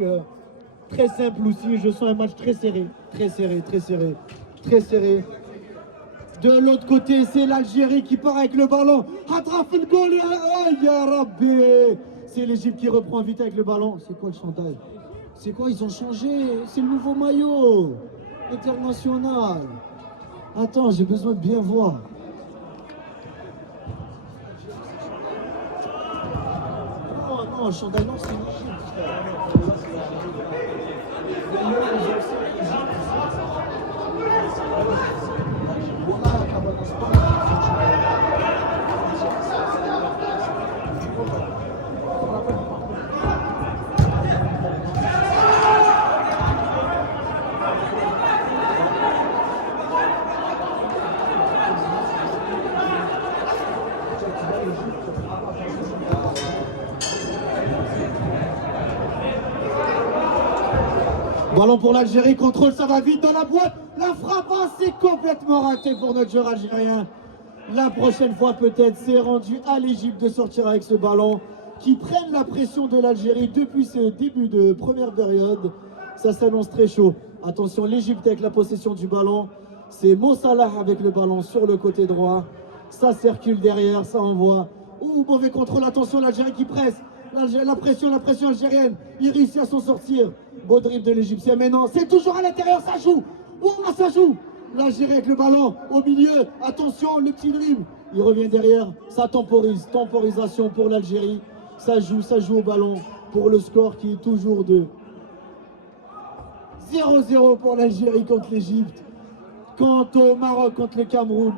Euh, Très simple aussi, je sens un match très serré, très serré, très serré, très serré. De l'autre côté, c'est l'Algérie qui part avec le ballon. Hatraf le goal, ya Rabbi. C'est l'Égypte qui reprend vite avec le ballon. C'est quoi le chandail? C'est quoi? Ils ont changé. C'est le nouveau maillot international. Attends, j'ai besoin de bien voir. Non, non, le chandail, non, c'est l'Égypte. Ballon pour l'Algérie, contrôle, ça va vite dans la boîte. La frappe, c'est complètement raté pour notre joueur algérien. La prochaine fois, peut-être, c'est rendu à l'Égypte de sortir avec ce ballon, qui prenne la pression de l'Algérie depuis ce début de première période. Ça s'annonce très chaud. Attention, l'Égypte avec la possession du ballon. C'est Mo Salah avec le ballon sur le côté droit. Ça circule derrière, ça envoie. Ouh, mauvais contrôle, attention, l'Algérie qui presse. La pression algérienne. Il réussit à s'en sortir. Beau dribble de l'Égyptien, mais non, c'est toujours à l'intérieur, ça joue. Oh, ça joue. L'Algérie avec le ballon au milieu. Attention, le petit dribble. Il revient derrière, ça temporise. Temporisation pour l'Algérie. Ça joue au ballon pour le score qui est toujours de 0-0 pour l'Algérie contre l'Égypte. Quant au Maroc contre le Cameroun,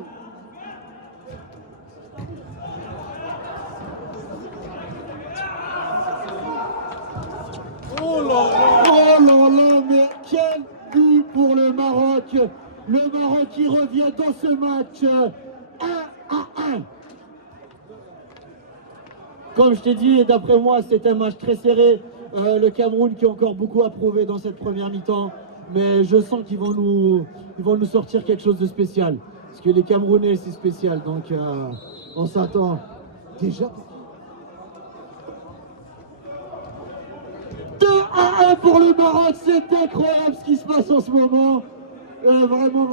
oh là là, mais quel but pour le Maroc. Le Maroc qui revient dans ce match 1-1. Comme je t'ai dit, d'après moi, c'est un match très serré. Le Cameroun qui a encore beaucoup à prouver dans cette première mi-temps. Mais je sens qu'ils vont nous sortir quelque chose de spécial. Parce que les Camerounais, c'est spécial. Donc, on s'attend déjà. 2-1 pour le Maroc, c'est incroyable ce qui se passe en ce moment. Vraiment.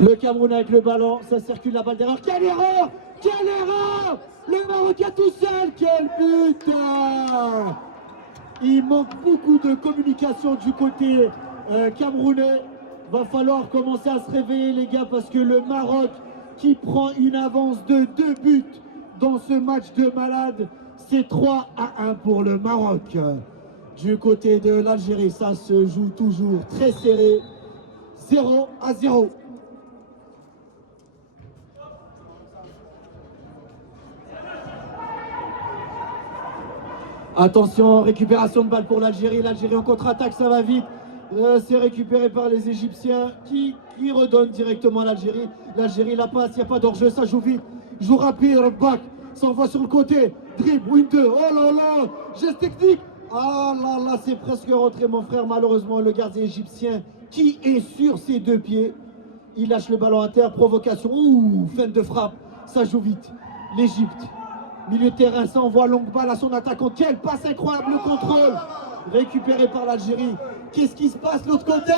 Le Cameroun avec le ballon, ça circule la balle derrière. Quelle erreur! Quelle erreur! Le Marocain tout seul, quel but! Il manque beaucoup de communication du côté camerounais. Va falloir commencer à se réveiller les gars parce que le Maroc qui prend une avance de 2 buts dans ce match de malade, c'est 3-1 pour le Maroc. Du côté de l'Algérie, ça se joue toujours très serré, 0-0. Attention, récupération de balle pour l'Algérie. L'Algérie en contre-attaque, ça va vite. C'est récupéré par les Égyptiens qui redonnent directement à l'Algérie. L'Algérie la passe, il n'y a pas d'hors-jeu, ça joue vite. Joue rapide, back, s'envoie sur le côté. Dribble, win 2, oh là là, geste technique. Ah là là, c'est presque rentré mon frère. Malheureusement, le gardien égyptien qui est sur ses 2 pieds. Il lâche le ballon à terre, provocation. Ouh, fin de frappe, ça joue vite. L'Égypte. Milieu de terrain, ça envoie longue balle à son attaquant. Quelle passe incroyable, le contrôle. Récupéré par l'Algérie. Qu'est-ce qui se passe de l'autre côté?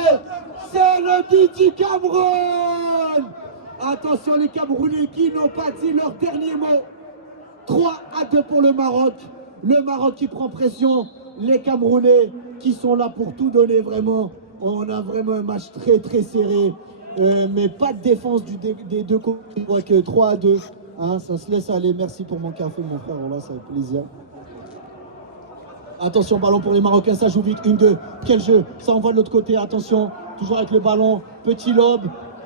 C'est le but du Cameroun. Attention les Camerounais qui n'ont pas dit leur dernier mot. 3-2 pour le Maroc. Le Maroc qui prend pression. Les Camerounais qui sont là pour tout donner vraiment. On a vraiment un match très très serré. Mais pas de défense des deux côtés. On voit que 3-2. Hein, ça se laisse aller. Merci pour mon café mon frère. Voilà, ça fait plaisir. Attention, ballon pour les Marocains, ça joue vite, 1-2, quel jeu, ça envoie de l'autre côté, attention, toujours avec le ballon, petit lob,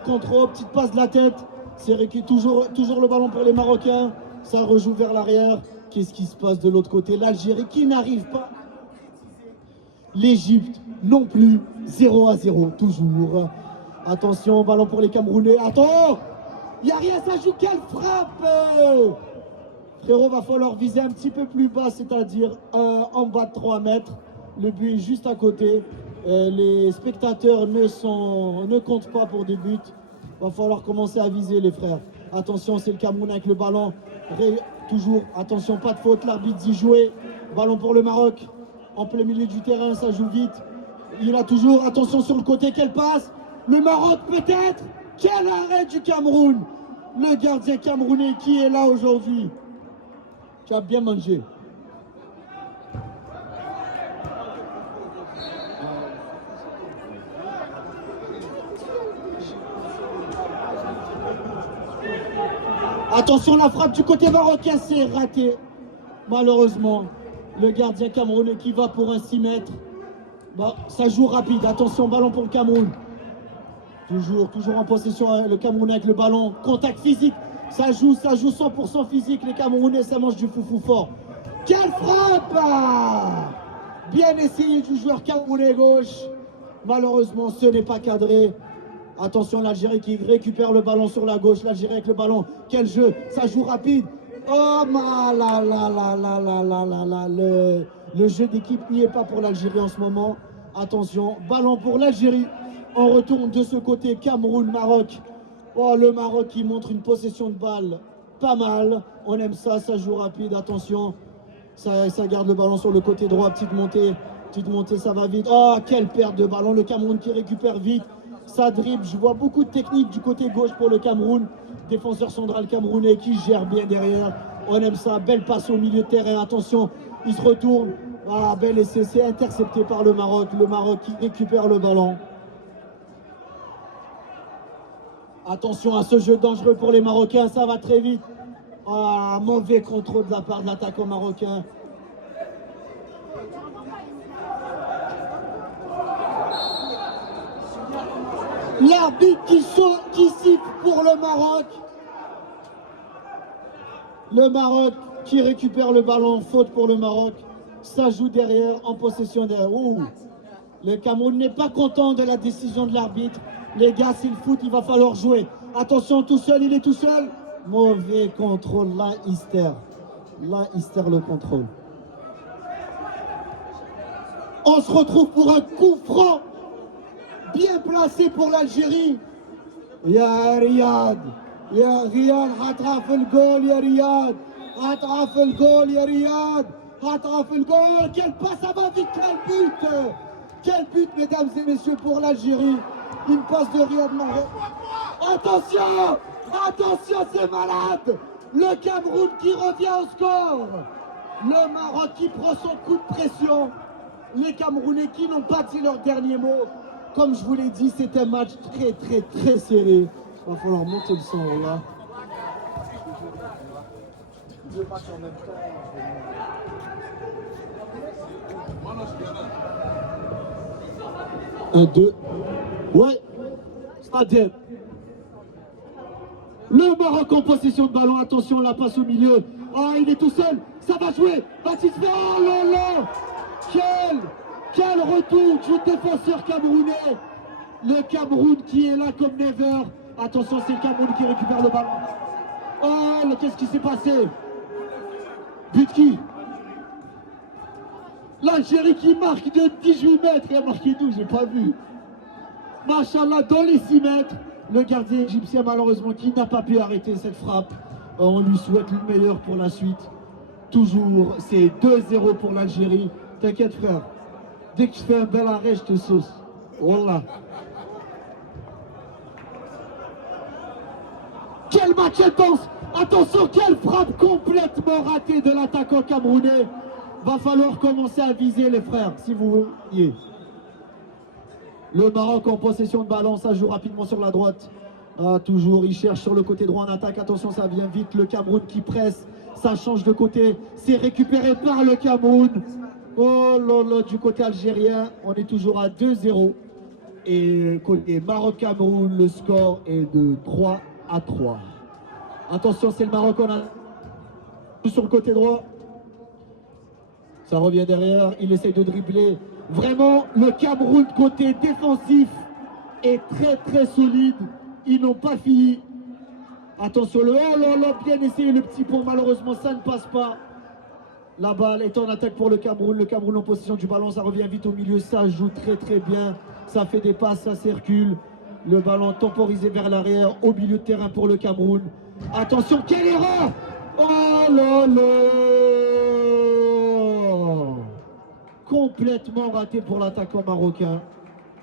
contrôle, petite passe de la tête, c'est toujours le ballon pour les Marocains, ça rejoue vers l'arrière, qu'est-ce qui se passe de l'autre côté? L'Algérie qui n'arrive pas, l'Égypte non plus, 0-0, toujours, attention, ballon pour les Camerounais, attends, il n'y a rien, ça joue, quelle frappe! Frérot, va falloir viser un petit peu plus bas, c'est-à-dire en bas de 3 mètres. Le but est juste à côté. Les spectateurs ne comptent pas pour des buts. Va falloir commencer à viser les frères. Attention, c'est le Cameroun avec le ballon. Toujours, attention, pas de faute, l'arbitre dit jouer. Ballon pour le Maroc. En plein milieu du terrain, ça joue vite. Il a toujours, attention sur le côté, quelle passe. Le Maroc peut-être. Quel arrêt du Cameroun. Le gardien camerounais qui est là aujourd'hui. Tu as bien mangé. Attention, la frappe du côté marocain, c'est raté. Malheureusement, le gardien camerounais qui va pour un 6 mètres. Bah, ça joue rapide. Attention, ballon pour le Cameroun. Toujours en possession, le Camerounais avec le ballon. Contact physique. Ça joue 100% physique. Les Camerounais, ça mange du foufou fort. Quelle frappe! Bien essayé du joueur camerounais gauche. Malheureusement, ce n'est pas cadré. Attention, l'Algérie qui récupère le ballon sur la gauche. L'Algérie avec le ballon. Quel jeu! Ça joue rapide. Oh, le jeu d'équipe n'y est pas pour l'Algérie en ce moment. Attention, ballon pour l'Algérie. On retourne de ce côté, Cameroun-Maroc. Oh, le Maroc qui montre une possession de balle pas mal. On aime ça, ça joue rapide. Attention, ça garde le ballon sur le côté droit. Petite montée, ça va vite. Oh, quelle perte de ballon. Le Cameroun qui récupère vite. Ça dribble. Je vois beaucoup de techniques du côté gauche pour le Cameroun. Défenseur central camerounais qui gère bien derrière. On aime ça. Belle passe au milieu de terrain. Attention, il se retourne. Ah, bel essai. C'est intercepté par le Maroc. Le Maroc qui récupère le ballon. Attention à ce jeu dangereux pour les Marocains. Ça va très vite. Ah, mauvais contrôle de la part de l'attaquant marocain. L'arbitre qui siffle pour le Maroc. Le Maroc qui récupère le ballon. Faute pour le Maroc. Ça joue derrière, en possession derrière. Ouh. Le Cameroun n'est pas content de la décision de l'arbitre. Les gars, c'est le foot, il va falloir jouer. Attention, tout seul, il est tout seul. Mauvais contrôle, là, Ister. Là, Ister le contrôle. On se retrouve pour un coup franc. Bien placé pour l'Algérie. Ya Riyad. Ya Riyad, rattrape le goal, ya Riyad. Rattrape le goal, ya Riyad. Rattrape le goal. Quel passe, ça va vite, quel but. Quel but, mesdames et messieurs, pour l'Algérie. Une passe de Riyad Mahrez. Attention! Attention, c'est malade! Le Cameroun qui revient au score! Le Maroc qui prend son coup de pression. Les Camerounais qui n'ont pas dit leur dernier mot. Comme je vous l'ai dit, c'est un match très serré. Il va falloir monter le son là. Deux matchs en même temps. 1, 2. Ouais, Stade. Le Maroc en possession de ballon. Attention, la passe au milieu. Ah, il est tout seul. Ça va jouer. Baptiste. Oh là là. Quel retour du défenseur camerounais. Le Cameroun qui est là comme never. Attention, c'est le Cameroun qui récupère le ballon. Oh, qu'est-ce qui s'est passé? But qui? L'Algérie qui marque de 18 mètres. Il a marqué d'où? J'ai pas vu. Machallah, dans les 6 mètres. Le gardien égyptien, malheureusement, qui n'a pas pu arrêter cette frappe. On lui souhaite le meilleur pour la suite. Toujours, c'est 2-0 pour l'Algérie. T'inquiète, frère. Dès que je fais un bel arrêt, je te sauce. Wallah. Quel match intense! Attention, quelle frappe complètement ratée de l'attaquant camerounais. Va falloir commencer à viser, les frères, si vous voulez. Le Maroc en possession de ballon, ça joue rapidement sur la droite. Ah, toujours, il cherche sur le côté droit en attaque. Attention, ça vient vite. Le Cameroun qui presse, ça change de côté. C'est récupéré par le Cameroun. Oh là là, du côté algérien, on est toujours à 2-0. Et côté Maroc-Cameroun, le score est de 3-3. Attention, c'est le Maroc, on a sur le côté droit. Ça revient derrière, il essaye de dribbler. Vraiment, le Cameroun côté défensif est très solide. Ils n'ont pas fini. Attention, oh là là, bien essayé le petit pont. Malheureusement, ça ne passe pas. La balle est en attaque pour le Cameroun. Le Cameroun en possession du ballon. Ça revient vite au milieu. Ça joue très bien. Ça fait des passes, ça circule. Le ballon temporisé vers l'arrière. Au milieu de terrain pour le Cameroun. Attention, quelle erreur! Oh là là! Complètement raté pour l'attaquant marocain.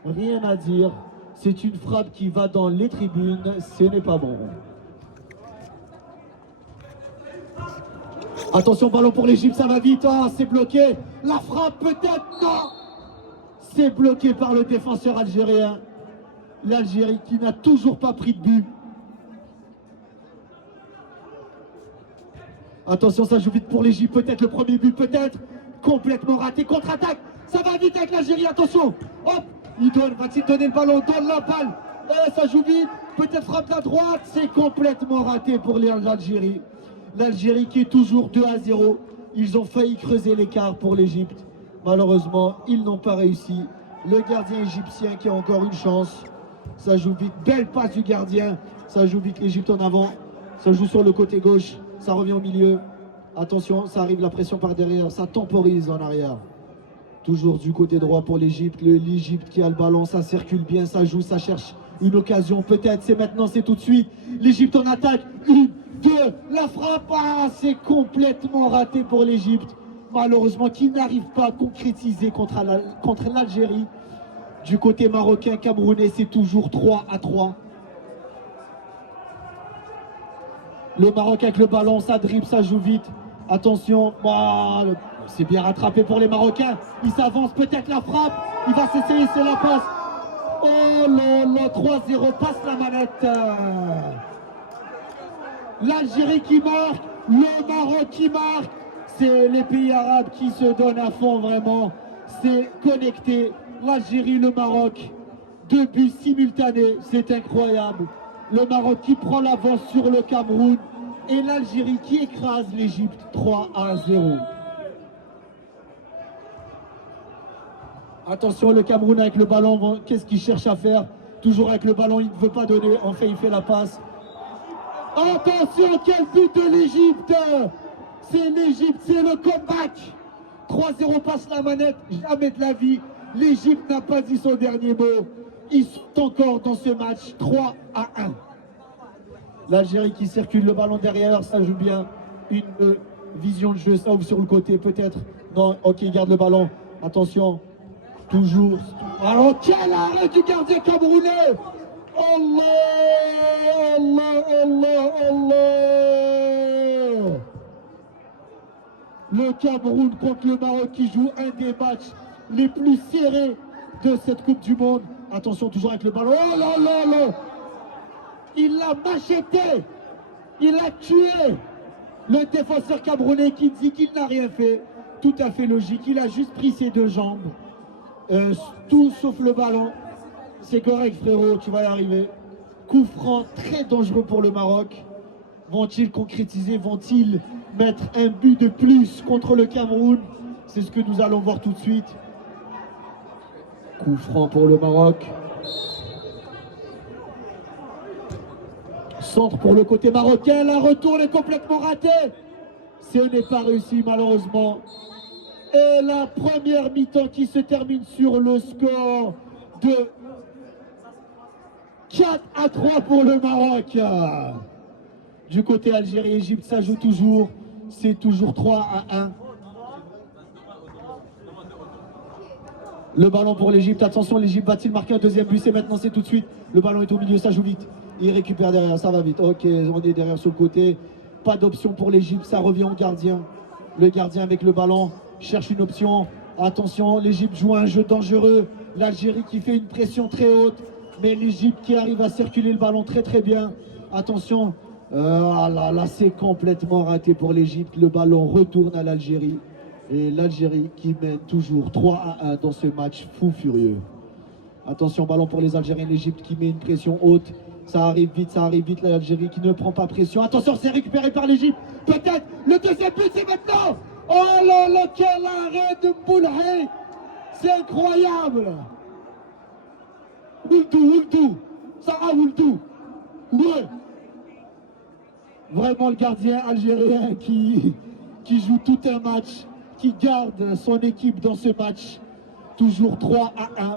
Rien à dire. C'est une frappe qui va dans les tribunes. Ce n'est pas bon. Attention, ballon pour l'Égypte, ça va vite. Ah, c'est bloqué. La frappe peut-être, non. C'est bloqué par le défenseur algérien. L'Algérie qui n'a toujours pas pris de but. Attention, ça joue vite pour l'Égypte. Peut-être le premier but, peut-être. Complètement raté. Contre-attaque. Ça va vite avec l'Algérie. Attention. Hop. Va-t-il donner le ballon? Donne la balle. Ça joue vite. Peut-être frappe à droite. C'est complètement raté pour l'Algérie. L'Algérie qui est toujours 2-0. Ils ont failli creuser l'écart pour l'Égypte. Malheureusement, ils n'ont pas réussi. Le gardien égyptien qui a encore une chance. Ça joue vite. Belle passe du gardien. Ça joue vite l'Égypte en avant. Ça joue sur le côté gauche. Ça revient au milieu. Attention, ça arrive la pression par derrière. Ça temporise en arrière. Toujours du côté droit pour l'Égypte. L'Égypte qui a le ballon. Ça circule bien. Ça joue. Ça cherche une occasion. Peut-être. C'est maintenant. C'est tout de suite. L'Égypte en attaque. Une, deux. La frappe. Ah, c'est complètement raté pour l'Égypte. Malheureusement, qui n'arrive pas à concrétiser contre l'Algérie. Du côté marocain, camerounais, c'est toujours 3-3. Le Maroc avec le ballon, ça dribble, ça joue vite. Attention, c'est bien rattrapé pour les Marocains. Il s'avance, peut-être la frappe. Il va s'essayer, c'est la passe. Oh là là, 3-0, passe la manette. L'Algérie qui marque, le Maroc qui marque. C'est les pays arabes qui se donnent à fond vraiment. C'est connecté. L'Algérie, le Maroc. 2 buts simultanés, c'est incroyable. Le Maroc qui prend l'avance sur le Cameroun. Et l'Algérie qui écrase l'Égypte 3-0. Attention, le Cameroun avec le ballon, qu'est-ce qu'il cherche à faire? Toujours avec le ballon, il ne veut pas donner. Enfin, il fait la passe. Attention, quel but de l'Égypte! C'est l'Égypte, c'est le comeback. 3-0 passe la manette, jamais de la vie. L'Égypte n'a pas dit son dernier mot. Ils sont encore dans ce match 3-1. L'Algérie qui circule le ballon derrière, ça joue bien. Une vision de jeu, ça ouvre sur le côté peut-être. Non, ok, il garde le ballon. Attention, toujours. Alors quel arrêt du gardien camerounais! Allah, Allah, Allah, Allah! Le Cameroun contre le Maroc qui joue un des matchs les plus serrés de cette Coupe du Monde. Attention, toujours avec le ballon. Oh là là là! Il l'a macheté! Il a tué le défenseur camerounais qui dit qu'il n'a rien fait. Tout à fait logique. Il a juste pris ses deux jambes. Tout sauf le ballon. C'est correct, frérot, tu vas y arriver. Coup franc très dangereux pour le Maroc. Vont-ils concrétiser? Vont-ils mettre un but de plus contre le Cameroun? C'est ce que nous allons voir tout de suite. Coup franc pour le Maroc. Centre pour le côté marocain. La retourne est complètement ratée. Ce n'est pas réussi malheureusement. Et la première mi-temps qui se termine sur le score de 4-3 pour le Maroc. Du côté Algérie-Égypte, ça joue toujours. C'est toujours 3-1. Le ballon pour l'Égypte. Attention, l'Égypte va-t-il marquer un deuxième but? C'est maintenant, c'est tout de suite. Le ballon est au milieu, ça joue vite. Il récupère derrière, ça va vite. Ok, on est derrière sur le côté. Pas d'option pour l'Égypte, ça revient au gardien. Le gardien avec le ballon cherche une option. Attention, l'Égypte joue un jeu dangereux. L'Algérie qui fait une pression très haute. Mais l'Égypte qui arrive à circuler le ballon très bien. Attention, là c'est complètement raté pour l'Égypte. Le ballon retourne à l'Algérie. Et l'Algérie qui mène toujours 3-1 dans ce match fou furieux. Attention, ballon pour les Algériens. L'Égypte qui met une pression haute. Ça arrive vite, l'Algérie qui ne prend pas pression. Attention, c'est récupéré par l'Égypte. Peut-être le deuxième but, c'est maintenant. Oh là là, quel arrêt de Boulhay. C'est incroyable. Wouldou. Sarah Wouldou. Ouais. Vraiment le gardien algérien qui qui joue tout un match, qui garde son équipe dans ce match. Toujours 3-1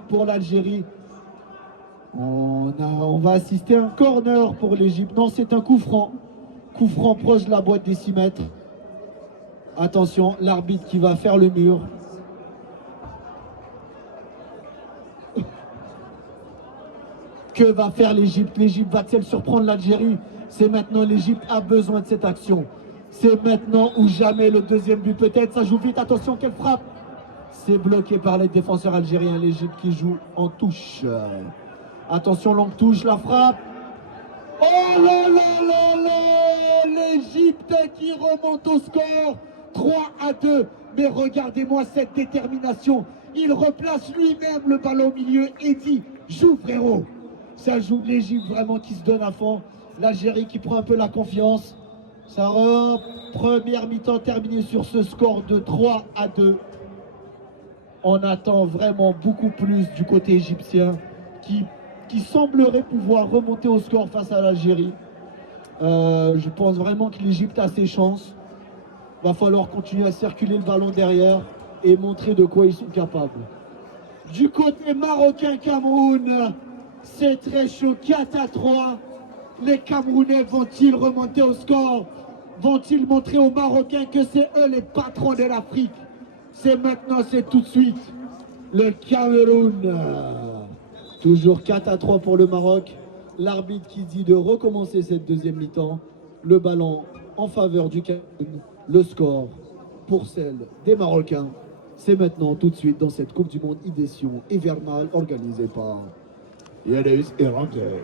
pour l'Algérie. On va assister à un corner pour l'Égypte. Non, c'est un coup franc. Coup franc proche de la boîte des 6 mètres. Attention, l'arbitre qui va faire le mur. Que va faire l'Égypte? L'Égypte va-t-elle surprendre l'Algérie? C'est maintenant, l'Égypte a besoin de cette action. C'est maintenant ou jamais. Le deuxième but peut-être, ça joue vite. Attention, quelle frappe! C'est bloqué par les défenseurs algériens. L'Égypte qui joue en touche. Attention, longue touche, la frappe. Oh là là là là! L'Égypte qui remonte au score 3-2. Mais regardez-moi cette détermination. Il replace lui-même le ballon au milieu et dit « Joue frérot !» Ça joue l'Égypte vraiment qui se donne à fond. L'Algérie qui prend un peu la confiance. Ça première mi-temps terminée sur ce score de 3-2. On attend vraiment beaucoup plus du côté égyptien qui semblerait pouvoir remonter au score face à l'Algérie. Je pense vraiment que l'Égypte a ses chances. Va falloir continuer à circuler le ballon derrière et montrer de quoi ils sont capables. Du côté marocain-Cameroun, c'est très chaud, 4-3. Les Camerounais vont-ils remonter au score? Vont-ils montrer aux Marocains que c'est eux les patrons de l'Afrique? C'est maintenant, c'est tout de suite. Le Cameroun. Toujours 4-3 pour le Maroc. L'arbitre qui dit de recommencer cette deuxième mi-temps. Le ballon en faveur du Cameroun. Le score pour celle des Marocains. C'est maintenant, tout de suite, dans cette Coupe du Monde édition hivernale organisée par Yanis Irlandais.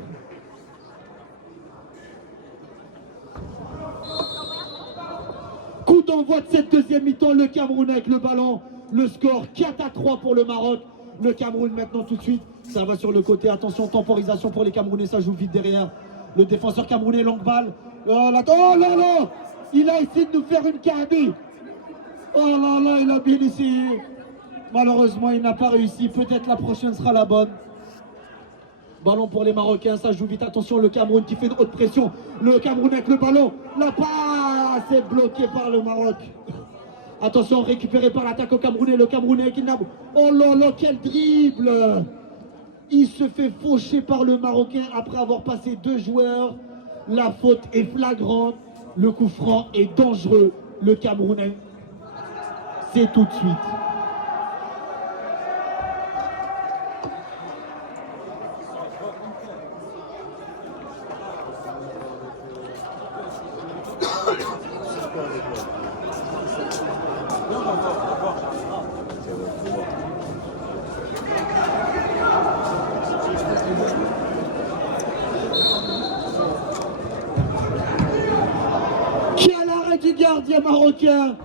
Coup d'envoi de cette deuxième mi-temps, le Cameroun avec le ballon. Le score 4-3 pour le Maroc. Le Cameroun maintenant tout de suite. Ça va sur le côté. Attention, temporisation pour les Camerounais. Ça joue vite derrière. Le défenseur camerounais, longue balle. Oh là là! Il a essayé de nous faire une carabine. Oh là là, il a bien essayé. Malheureusement, il n'a pas réussi. Peut-être la prochaine sera la bonne. Ballon pour les Marocains, ça joue vite. Attention, le Cameroun qui fait de haute pression. Le Cameroun avec le ballon. La passe est bloquée par le Maroc. Attention, récupéré par l'attaque au Camerounais. Le Camerounais qui n'a... Oh là là, quel dribble! Il se fait faucher par le Marocain après avoir passé 2 joueurs. La faute est flagrante. Le coup franc est dangereux. Le Camerounais, c'est tout de suite. Quel arrêt du gardien marocain!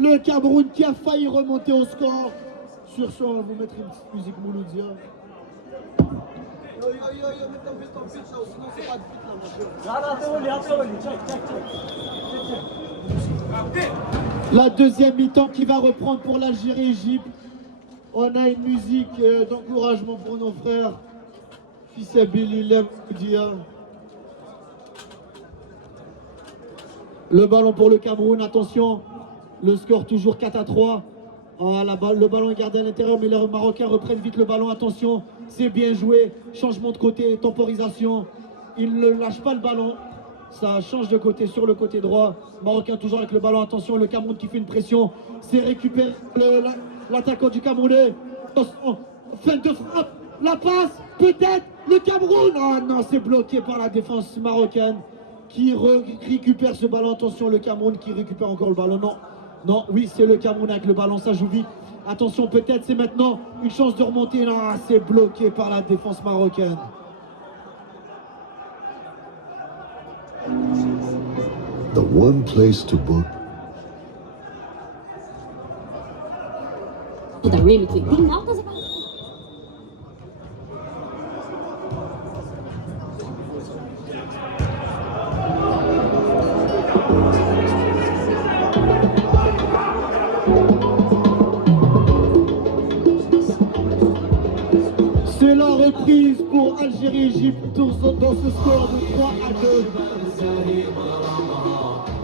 Le Cameroun qui a failli remonter au score. Sur ce, on va vous mettre une petite musique Mouloudia. La deuxième mi-temps qui va reprendre pour l'Algérie-Égypte. On a une musique d'encouragement pour nos frères. Fils Billy Mouloudia. Le ballon pour le Cameroun, attention. Le score toujours 4-3. Oh, le ballon est gardé à l'intérieur, mais les Marocains reprennent vite le ballon. Attention, c'est bien joué. Changement de côté, temporisation. Il ne lâche pas le ballon. Ça change de côté sur le côté droit. Marocain toujours avec le ballon. Attention, le Cameroun qui fait une pression. C'est récupéré l'attaquant du Camerounais. Attention, fin de frappe. La passe, peut-être le Cameroun. Oh non, c'est bloqué par la défense marocaine qui récupère ce ballon. Attention, le Cameroun qui récupère encore le ballon. Non. Non, oui, c'est le Cameroun avec le ballon, ça joue vite. Attention, peut-être c'est maintenant une chance de remonter. Non, c'est bloqué par la défense marocaine. The one place to book. The really quick thing now does C'est la reprise pour Algérie-Égypte dans ce score de 3-2.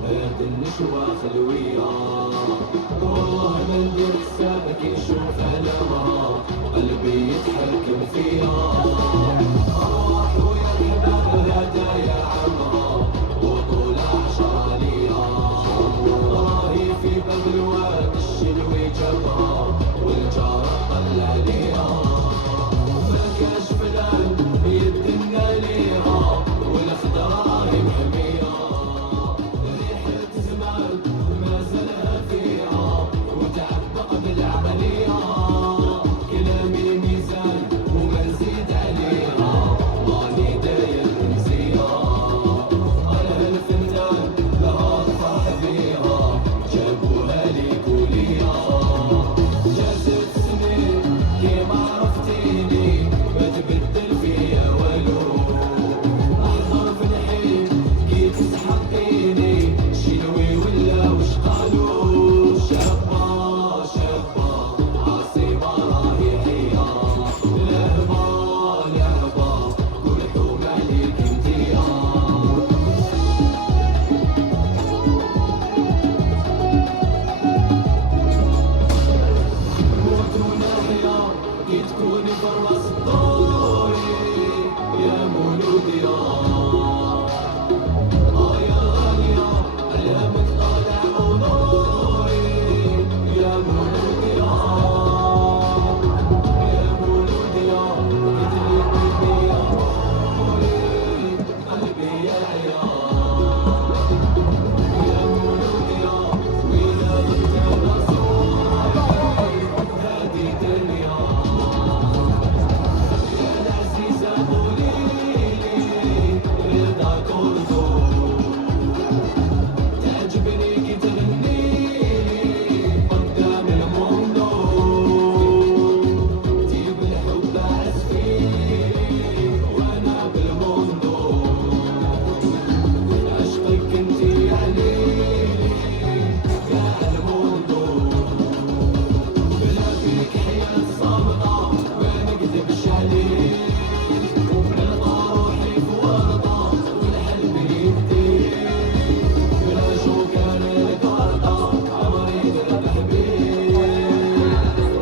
هاد النشوة خلوية والله ما ندير حسابك يشوف علامة قلبي يتحكم فيا أرواح ويرحب الهدايا عامة وطول 10 ليا راهي في باب الواد الشلوي جابها والجارة طلع ليا ما كاش فلان يدنا ليها والخضر راهي محمية ريحة زمان ما زالها فيها وتعبق بالعملية كلامي ميزان وما نزيد عليها راني داير مزية قالها الفنان لها الفرح بيها جابوها لي كولية جازت سنين كيما عرفتيني ما تبدل فيا والو احضر في الحين كي تسحقيني شنوي ولا وش قالوا شابة عاصمة راهي حية لعبة كل حوم عليك انتيا موت ونحيا كي تكوني برا صدوري يا مولوديا يا غالية علامك طالع ونوري يا مولوديا كتليني بيا نوري قلبي يا عيال يا مولوديا ويلا غبت رسولي هادي دنيا يا العزيزة قوليلي رضا كردو تعجبني كي تغنيلي قدام الموندو جيب الحب عزفيلي وانا بالموندو عشقك انتي عليلي قاع الموندو بلا فيك حياة صامتة ما نكذبش عليك نلقى روحي في ورطة والحلم يديك بلا شوكة الكارطة عمري نربح بيك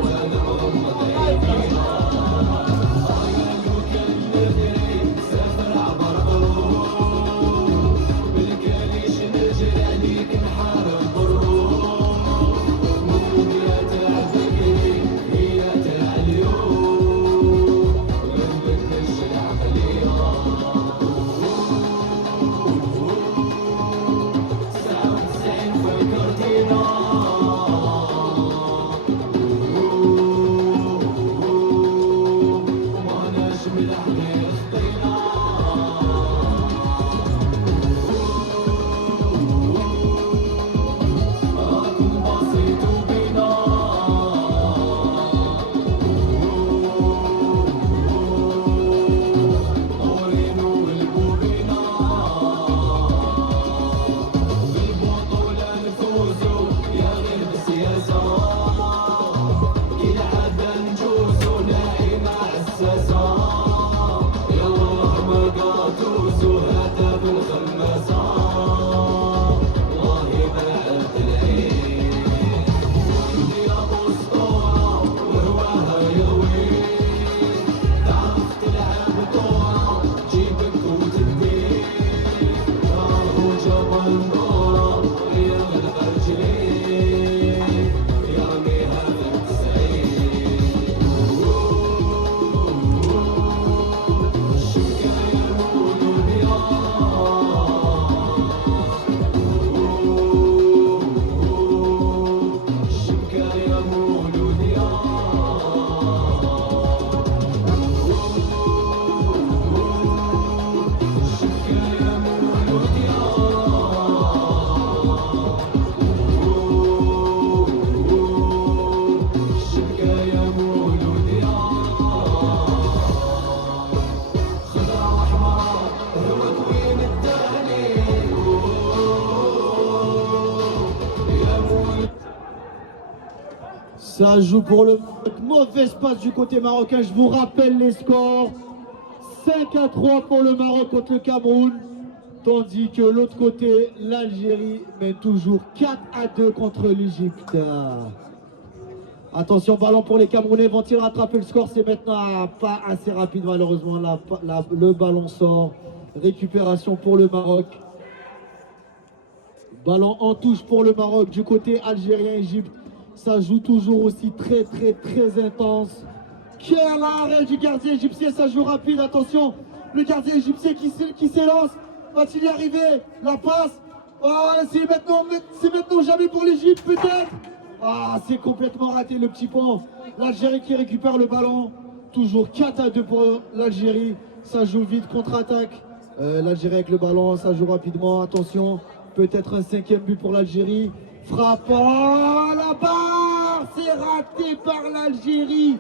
وانا مغمض عينيا لو كان ندري سافر عبر قلوب بالكاليش نجري عليك نحارب بالروح مولوديا تاع ذكري هي تاع اليوم ما نبدلش العقلية 99 فكرتينا وماناش ملح غير خطينا راكم بسيطو بينا طورين والبوبينا بالبطولة نفوزو يا غير بالسياسة كي العادة نجوزو ناعمة عساسة يلا ما قاتوزو هذا بالخماسة والله ما عاد العين ولدي أسطورة وهواها يروي تعرف تلعب كورة جيبك وتديك راهو جبل نورة يغلب رجليك يرمي هذا التسعين الشبكة يا مولوديا الشبكة يا مولوديا الشبكة يا مولوديا الشبكة يا مولوديا خضرا وحمرا هو طويل الدهني يا مولوديا Ça joue pour le mauvaise passe du côté marocain. Je vous rappelle les scores. 5-3 pour le Maroc contre le Cameroun. Tandis que l'autre côté, l'Algérie mène toujours 4-2 contre l'Égypte. Attention, ballon pour les Camerounais. Vont-ils rattraper le score? C'est maintenant pas assez rapide malheureusement. Le ballon sort. Récupération pour le Maroc. Ballon en touche pour le Maroc du côté algérien-Égypte. Ça joue toujours aussi très intense. Quel arrêt du gardien égyptien, ça joue rapide. Attention, le gardien égyptien qui s'élance. Va-t-il y arriver? La passe. Oh, c'est maintenant jamais pour l'Égypte peut-être. Ah, c'est complètement raté le petit pont. L'Algérie qui récupère le ballon. Toujours 4-2 pour l'Algérie. Ça joue vite, contre-attaque. L'Algérie avec le ballon, ça joue rapidement. Attention, peut-être un 5e but pour l'Algérie. Frappe. Oh, la barre. C'est raté par l'Algérie.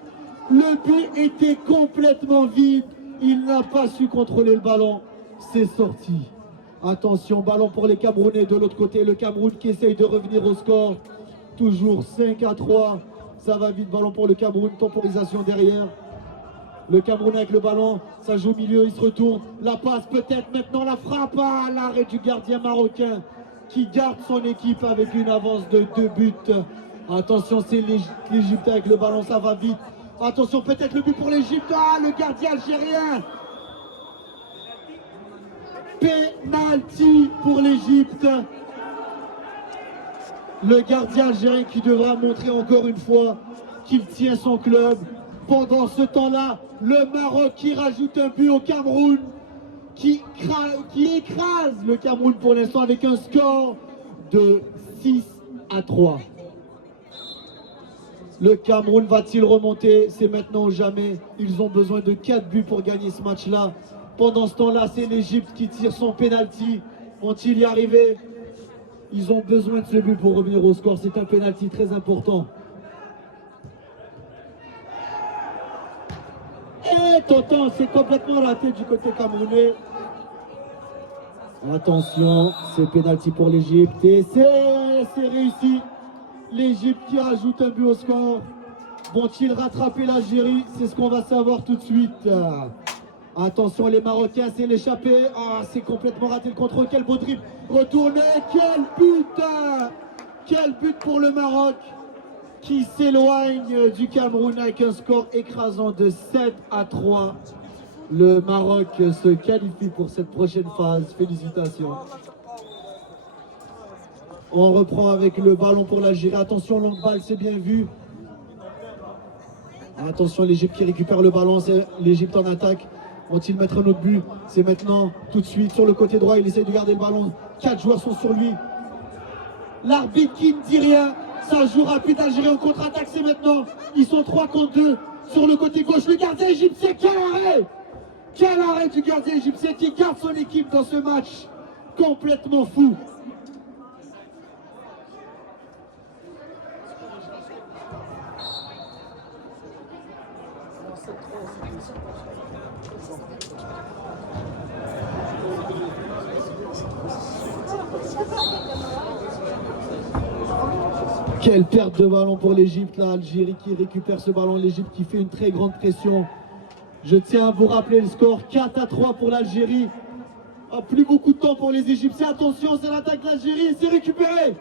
Le but était complètement vide. Il n'a pas su contrôler le ballon. C'est sorti. Attention, ballon pour les Camerounais de l'autre côté. Le Cameroun qui essaye de revenir au score. Toujours 5-3. Ça va vite, ballon pour le Cameroun. Temporisation derrière. Le Cameroun avec le ballon. Ça joue au milieu, il se retourne. La passe peut-être maintenant, la frappe. Ah, l'arrêt du gardien marocain qui garde son équipe avec une avance de 2 buts. Attention, c'est l'Égypte avec le ballon. Ça va vite. Attention, peut-être le but pour l'Égypte. Ah, le gardien algérien. Penalty pour l'Égypte. Le gardien algérien qui devra montrer encore une fois qu'il tient son club. Pendant ce temps-là, le Maroc qui rajoute un but au Cameroun, qui écrase le Cameroun pour l'instant avec un score de 6-3. Le Cameroun va-t-il remonter? C'est maintenant ou jamais. Ils ont besoin de 4 buts pour gagner ce match-là. Pendant ce temps-là, c'est l'Égypte qui tire son penalty. Vont-ils y arriver? Ils ont besoin de ce but pour revenir au score. C'est un penalty très important. Et Tonton, c'est complètement raté du côté camerounais. Attention, c'est penalty pour l'Égypte. Et c'est réussi. L'Égypte qui rajoute un but au score. Vont-ils rattraper l'Algérie? C'est ce qu'on va savoir tout de suite. Attention, les Marocains, c'est l'échappée. Ah, c'est complètement raté le contrôle. Quel beau dribble. Retourné. Quel but! Quel but pour le Maroc qui s'éloigne du Cameroun avec un score écrasant de 7-3. Le Maroc se qualifie pour cette prochaine phase. Félicitations. On reprend avec le ballon pour l'Algérie. Attention, longue balle, c'est bien vu. Attention, l'Égypte qui récupère le ballon. C'est l'Égypte en attaque. Vont-ils mettre un autre but? C'est maintenant, tout de suite, sur le côté droit. Il essaie de garder le ballon. 4 joueurs sont sur lui. L'arbitre qui ne dit rien. Ça joue rapide. Algérie en contre-attaque, c'est maintenant. Ils sont 3 contre 2 sur le côté gauche. Le gardien égyptien, quel arrêt! Quel arrêt du gardien égyptien qui garde son équipe dans ce match. Complètement fou. Quelle perte de ballon pour l'Égypte, là, Algérie qui récupère ce ballon, l'Égypte qui fait une très grande pression. Je tiens à vous rappeler le score 4-3 pour l'Algérie. Plus beaucoup de temps pour les Égyptiens. Attention, c'est l'attaque de l'Algérie et c'est récupéré.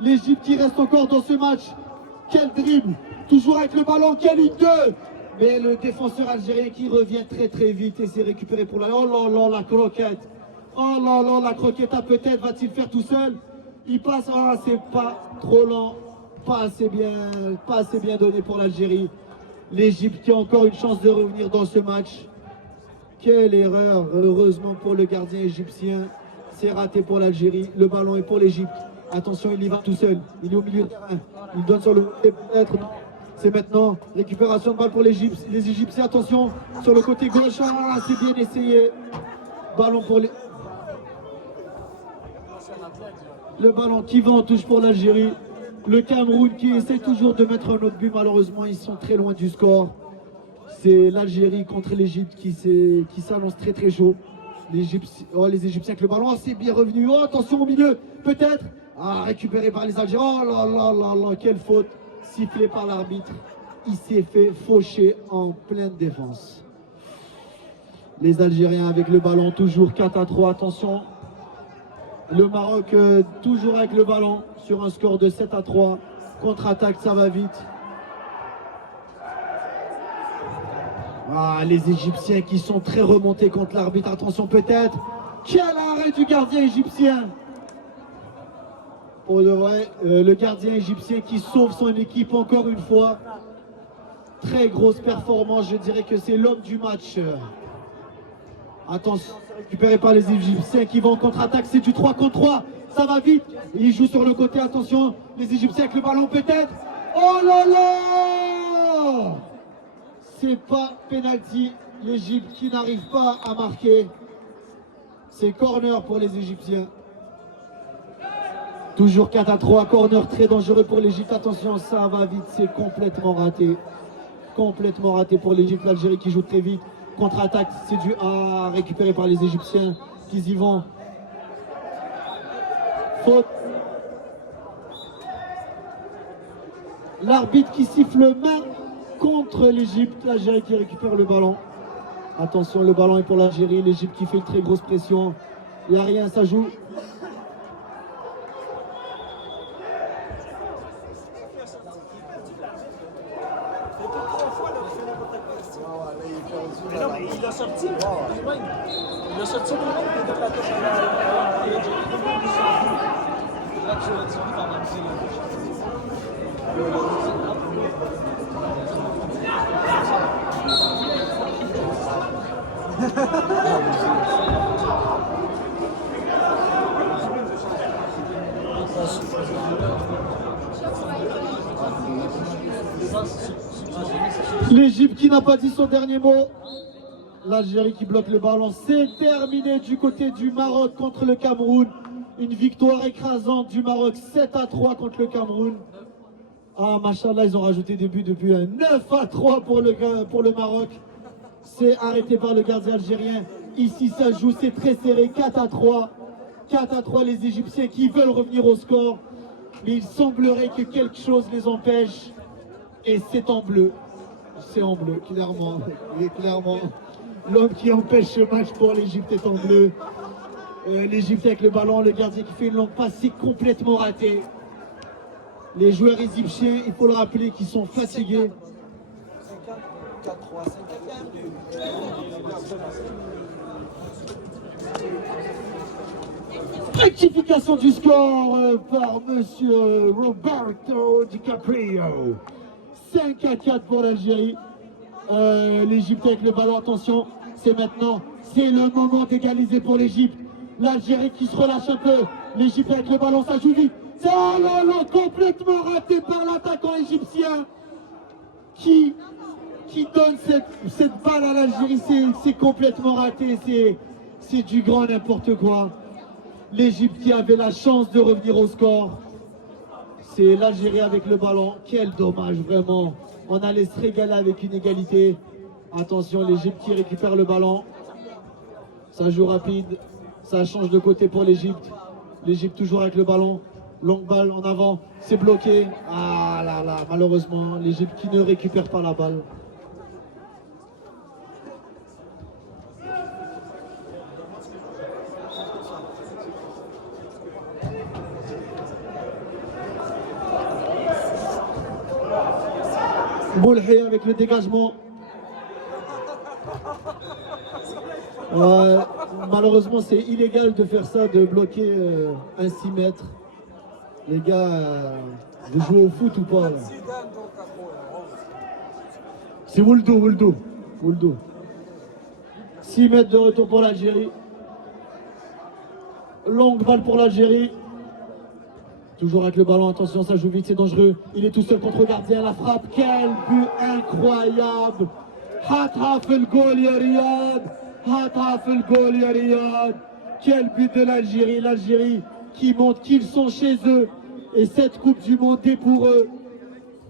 L'Égypte qui reste encore dans ce match. Quel dribble, toujours avec le ballon, quelle ligne 2. Mais le défenseur algérien qui revient très vite et c'est récupéré pour la... Oh là là, la croquette. Oh là là, la croquette à peut-être, va-t-il faire tout seul? Il passe, ah c'est pas trop lent, pas assez bien donné pour l'Algérie. L'Égypte qui a encore une chance de revenir dans ce match. Quelle erreur, heureusement pour le gardien égyptien. C'est raté pour l'Algérie, le ballon est pour l'Égypte. Attention, il y va tout seul, il est au milieu de terrain. Il donne sur le peut-être. C'est maintenant, récupération de balle pour les Égyptiens. Attention, sur le côté gauche, ah, c'est bien essayé. Ballon pour les... Le ballon qui va en touche pour l'Algérie. Le Cameroun qui essaie toujours de mettre un autre but. Malheureusement, ils sont très loin du score. C'est l'Algérie contre l'Égypte qui s'annonce très chaud. Les Égyptiens avec le ballon, c'est bien revenu. Oh, attention au milieu, peut-être. Ah, récupéré par les Algériens. Oh là là là là, quelle faute. Sifflé par l'arbitre. Il s'est fait faucher en pleine défense. Les Algériens avec le ballon, toujours 4-3, attention. Le Maroc toujours avec le ballon sur un score de 7-3. Contre-attaque, ça va vite. Ah, les Égyptiens qui sont très remontés contre l'arbitre. Attention peut-être. Quel arrêt du gardien égyptien! Pour de vrai, le gardien égyptien qui sauve son équipe encore une fois. Très grosse performance, je dirais que c'est l'homme du match. Attention, récupéré par les Égyptiens qui vont en contre-attaque, c'est du 3 contre 3, ça va vite. Ils jouent sur le côté, attention, les Égyptiens avec le ballon peut-être. Oh là là! C'est pas penalty, l'Égypte qui n'arrive pas à marquer. C'est corner pour les Égyptiens. Toujours 4-3, corner très dangereux pour l'Égypte. Attention, ça va vite, c'est complètement raté. Complètement raté pour l'Égypte, l'Algérie qui joue très vite. Contre-attaque, c'est du A récupéré par les Égyptiens qui y vont. Faute. L'arbitre qui siffle main contre l'Égypte. L'Algérie qui récupère le ballon. Attention, le ballon est pour l'Algérie. L'Égypte qui fait une très grosse pression. Il n'y a rien, ça joue. Il a sorti. Il a sorti lui-même et de la touche à L'Égypte qui n'a pas dit son dernier mot. L'Algérie qui bloque le ballon. C'est terminé du côté du Maroc contre le Cameroun. Une victoire écrasante du Maroc, 7-3 contre le Cameroun. Ah, machallah, ils ont rajouté des buts depuis 9-3 pour le Maroc. C'est arrêté par le gardien algérien. Ici, ça joue, c'est très serré, 4-3. 4-3, les Égyptiens qui veulent revenir au score. Mais il semblerait que quelque chose les empêche. Et c'est en bleu. C'est en bleu, clairement. Oui, clairement. L'homme qui empêche ce match pour l'Égypte est en bleu. L'Égypte avec le ballon, le gardien qui fait une longue passe, c'est complètement raté. Les joueurs égyptiens, il faut le rappeler, qui sont fatigués. 4-3, 5-4. Rectification du score par monsieur Roberto DiCaprio. 5-4 pour l'Algérie. L'Égypte avec le ballon, attention, c'est maintenant, c'est le moment d'égaliser pour l'Égypte. L'Algérie qui se relâche un peu, l'Égypte avec le ballon, ça joue vite. C'est oh là là, complètement raté par l'attaquant égyptien qui donne cette balle à l'Algérie. C'est complètement raté, c'est du grand n'importe quoi. L'Égypte qui avait la chance de revenir au score. C'est l'Algérie avec le ballon. Quel dommage, vraiment. On allait se régaler avec une égalité. Attention, l'Égypte qui récupère le ballon. Ça joue rapide. Ça change de côté pour l'Égypte. L'Égypte toujours avec le ballon. Longue balle en avant. C'est bloqué. Ah là là, malheureusement, l'Égypte qui ne récupère pas la balle. Boulhay avec le dégagement. Malheureusement, c'est illégal de faire ça, de bloquer un 6 mètres. Les gars, vous jouez au foot ou pas là? C'est Wuldo. 6 mètres de retour pour l'Algérie. Longue balle pour l'Algérie. Toujours avec le ballon, attention, ça joue vite, c'est dangereux. Il est tout seul contre le gardien, la frappe. Quel but incroyable! Hataf el goal ya Riyad! Hataf el goal ya Riyad! Quel but de l'Algérie! L'Algérie qui montre qu'ils sont chez eux. Et cette Coupe du Monde est pour eux.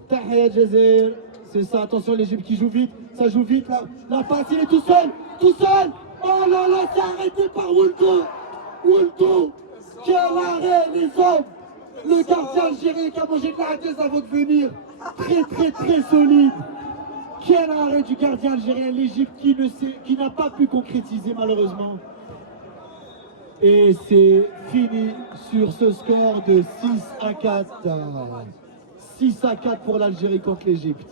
Tahia Jazer. C'est ça, attention, l'Égypte qui joue vite. Ça joue vite, la passe, il est tout seul! Tout seul! Oh là là, c'est arrêté par Wuldo! Quel arrêt, les hommes! Le gardien algérien qui a mangé de la raquette avant de venir. Très solide. Quel arrêt du gardien algérien, l'Égypte qui n'a pas pu concrétiser malheureusement. Et c'est fini sur ce score de 6-4. 6-4 pour l'Algérie contre l'Égypte.